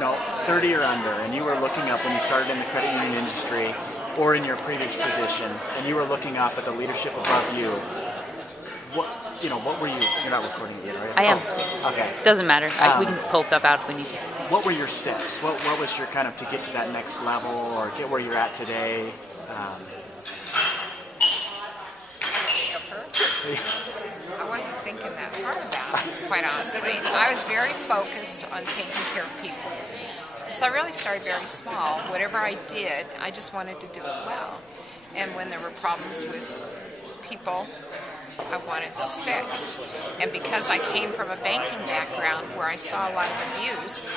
30 or under, and you were looking up when you started in the credit union industry or in your previous position, and you were looking up at the leadership above you, what were you? You're not recording yet, right? I am. Oh, okay. Doesn't matter. We can pull stuff out if we need to. What were your steps? What was your kind of to get to that next level or get where you're at today? I wasn't thinking that hard about it, quite honestly. I was very focused on taking care of people. So I really started very small. Whatever I did, I just wanted to do it well. And when there were problems with people, I wanted those fixed. And because I came from a banking background where I saw a lot of abuse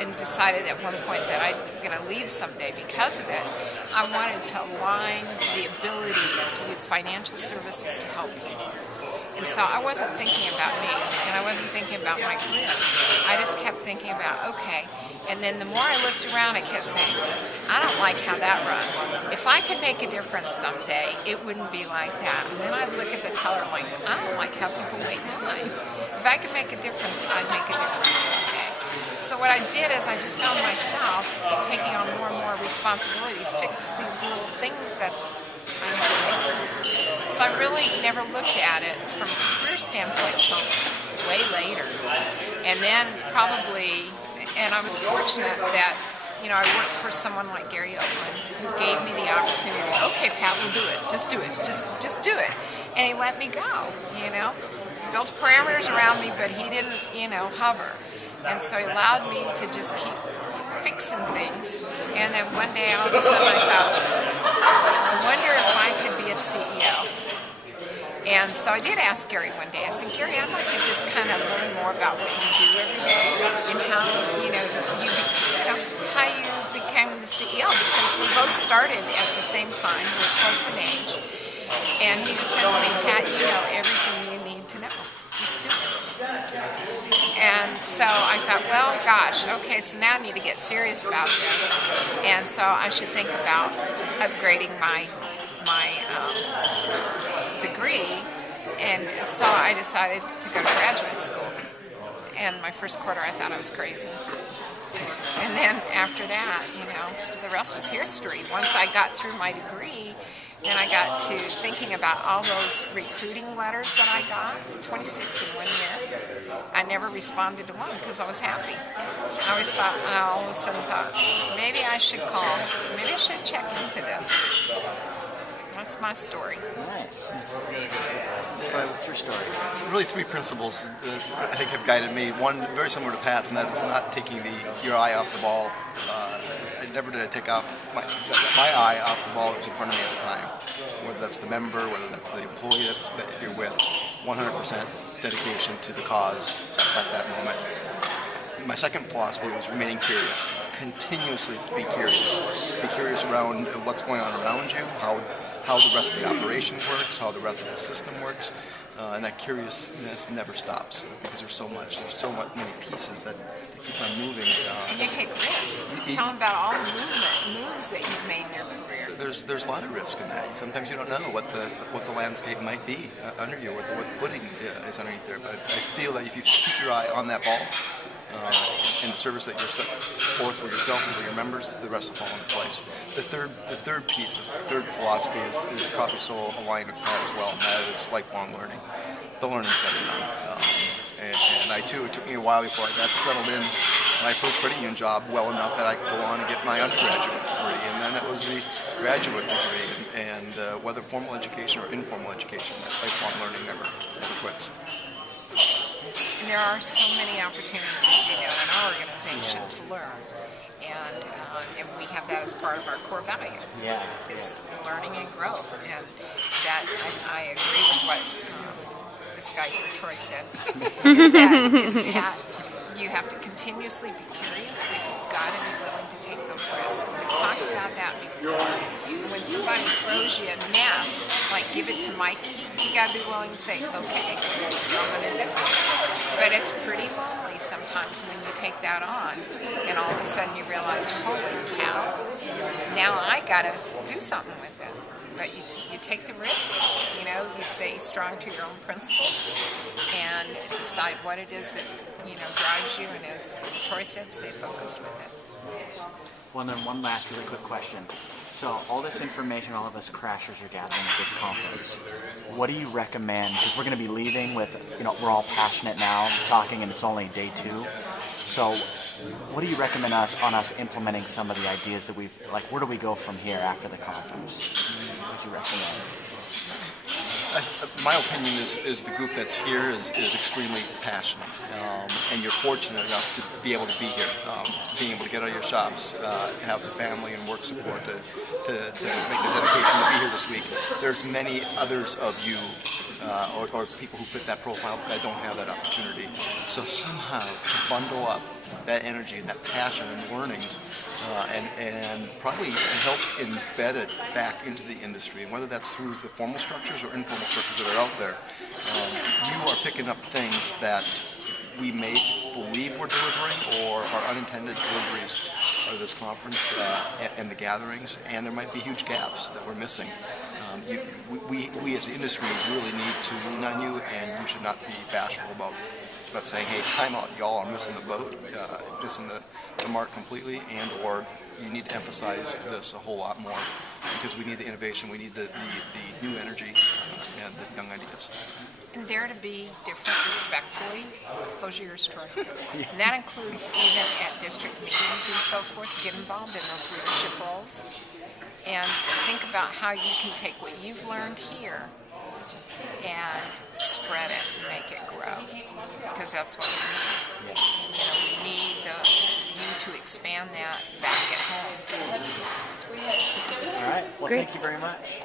and decided at one point that I'm going to leave someday because of it, I wanted to align the ability to use financial services to help people. And so I wasn't thinking about me, and I wasn't thinking about my career. I just kept thinking about, okay. And then the more I looked around, I kept saying, I don't like how that runs. If I could make a difference someday, it wouldn't be like that. And then I look at the teller like, I don't like how people wait in line. If I could make a difference, I'd make a difference someday. So what I did is I just found myself taking on more and more responsibility to fix these little things that I had to make. So I really never looked at it from a career standpoint until way later. And then probably, and I was fortunate that, I worked for someone like Gary Oakland who gave me the opportunity, okay, Pat, we'll do it. Just do it. Just do it. And he let me go, Built parameters around me, but he didn't, hover. And so he allowed me to just keep fixing things. And then one day, all of a sudden, I thought, I wonder if I could be a CEO. And so I did ask Gary one day. I said, Gary, I'd like to just kind of learn more about what you do every day and how, how you became the CEO. Because we both started at the same time. We were close in age. And he just said to me, Pat, you know everything you need to know. Just do it. And so I thought, well, gosh, okay, so now I need to get serious about this. And so I should think about upgrading my degree. And so I decided to go to graduate school. And my first quarter, I thought I was crazy. And then after that, the rest was history. Once I got through my degree, then I got to thinking about all those recruiting letters that I got, 26 in 1 year. I never responded to one because I was happy. I all of a sudden thought, maybe I should call, maybe I should check into this. That's my story. What's your story? Really 3 principles that I think have guided me. One, very similar to Pat's, and that is not taking your eye off the ball. Never did I take off my eye off the ball that was in front of me at the time. Whether that's the member, whether that's the employee that you're with, 100% dedication to the cause at that moment. My second philosophy was remaining curious. Continuously be curious. Be curious around what's going on around you, how the rest of the operation works, how the rest of the system works, and that curiousness never stops because there's so many pieces that keep on moving. And you take risks. Tell them about all the moves that you've made in your career. There's a lot of risk in that. Sometimes you don't know what the landscape might be under you, what the footing is underneath there. But I feel that if you keep your eye on that ball, in the service that you're forth for yourself and for your members, the rest will fall into place. The third piece, the third philosophy is probably so aligned with that as well, and that is lifelong learning. The learning's never done. And I too, it took me a while before I got settled in my first credit union job well enough that I could go on and get my undergraduate degree, and then it was the graduate degree, and whether formal education or informal education, that lifelong learning never quits. And there are so many opportunities, as you know, in our organization to learn, and we have that as part of our core value. Yeah. Is learning and growth, and that I agree with what this guy here, Troy, said. is that you have to continuously be curious, but you've got to be willing to take those risks. We've talked about that before. When somebody throws you a mess, like give it to Mikey, you got to be willing to say, okay, I'm going to do it. But it's pretty lonely sometimes when you take that on, and all of a sudden you realize, holy cow, now I got to do something with it. But you take the risk. You know, you stay strong to your own principles and decide what it is that, you know, drives you, and as Troy said, stay focused with it. Well, and then one last really quick question. So all this information all of us crashers are gathering at this conference, what do you recommend? Because we're going to be leaving with, you know, we're all passionate now talking, and it's only day 2. So what do you recommend on us implementing some of the ideas that we've, like, where do we go from here after the conference? What do you recommend? My opinion is the group that's here is extremely passionate, and you're fortunate enough to be able to be here, being able to get out of your shops, have the family and work support to make the dedication to be here this week. There's many others of you or people who fit that profile that don't have that opportunity. So somehow to bundle up that energy, that passion and learnings, and probably help embed it back into the industry, and whether that's through the formal structures or informal structures that are out there, you are picking up things that we may believe we're delivering or are unintended deliveries of this conference and the gatherings, and there might be huge gaps that we're missing. We as the industry really need to lean on you, and you should not be bashful about saying, hey, time out, y'all are missing the boat, missing the mark completely, and or you need to emphasize this a whole lot more, because we need the innovation, we need the new energy and the young ideas. And dare to be different respectfully. Close your ears, Troy. And that includes even at district meetings and so forth. Get involved in those leadership roles. And think about how you can take what you've learned here and spread it and make it grow. Because that's what we need. You know, we need you to expand that back at home. All right. Well, Great. thank you very much.